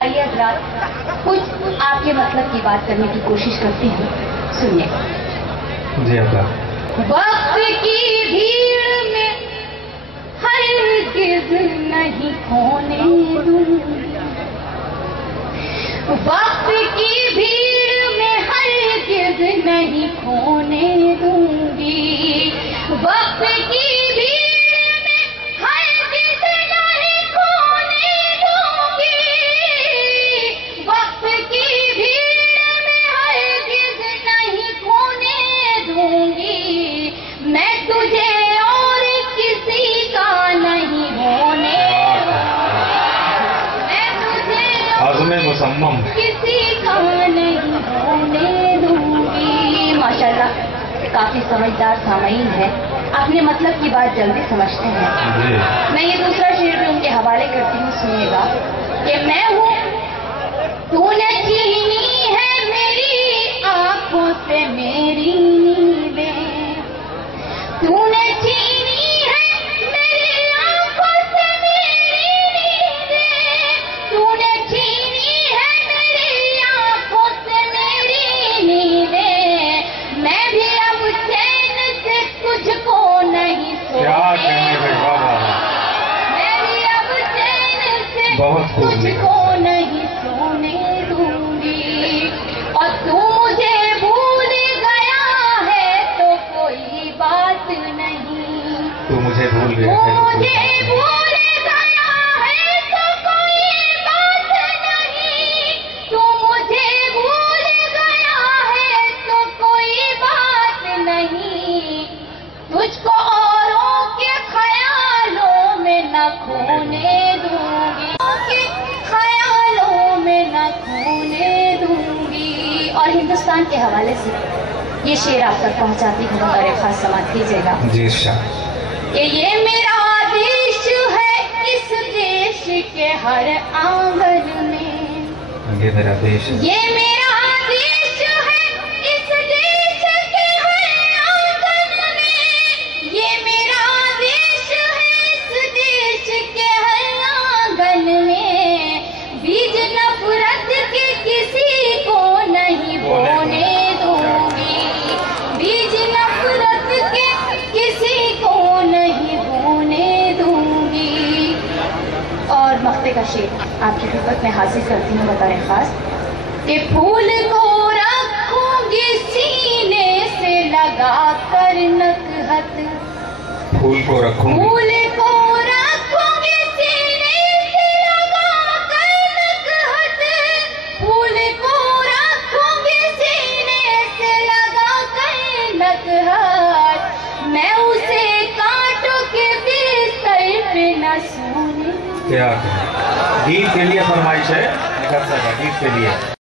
आइए हज़रात, कुछ आपके मतलब की बात करने की कोशिश करती हूँ, सुनिए। जी अब्बा। वक्त की भीड़ में हरगिज़ नहीं खोने दूंगी, वक्त की भीड़ में हरगिज़ नहीं खोने दूंगी, वक्त की मुसम्मम किसी का नहीं होने दूंगी। माशाल्लाह, काफी समझदार सामईन है, अपने मतलब की बात जल्दी समझते हैं। मैं ये दूसरा शेर भी उनके हवाले करती हूँ, सुनिएगा। कि मैं हूँ, तूने छीनी है मेरी आंखों से मेरी नींदें, तूने छीनी है मेरी आंखों से मेरी नींदें, तूने छीनी है मेरी आंखों से मेरी नींदें, मैं भी अब चैन से तुझको नहीं सोने, मैं भी अब चैन से तुझको नहीं सोने दूंगी। और तू मुझे भूल गया है तो कोई बात नहीं, तू मुझे भूल गया तू है मुझे भूल गया है तो कोई बात नहीं, तू मुझे भूल गया है तो कोई बात नहीं, तुझको औरों के ख्यालों में न खोने दूंगी, के ख्यालों में न खोने दूंगी। और हिंदुस्तान के हवाले से ये शेर आप तक पहुंचाती हूँ, और खास समाप्त कीजिएगा। जी शाह। कि ये मेरा देश है, इस देश के हर आंगन में, ये मेरा देश है, ये मेरा देश है, इस देश के हर आंगन में, ये मेरा देश है, इस देश के हर आंगन में, बीज नफरत के किसी को नहीं बोने दूंगी, बीज नफरत के किसी को नहीं बोने दूंगी। और मक्ते का शेर आपकी खिदमत में हासिल करती हूँ, बताएं खास। कि फूल को रखूंगी सीने से लगा कर नकहत, फूल को रखूंगी, फूल को रखूंगी सीने से लगा कर नकहत, फूल को रखूंगी सीने से लगा कर नकहत, मैं उसे कांटों के बिस्तर पे न सोने। क्या गीत के लिए फरमाइश है, गीत के लिए।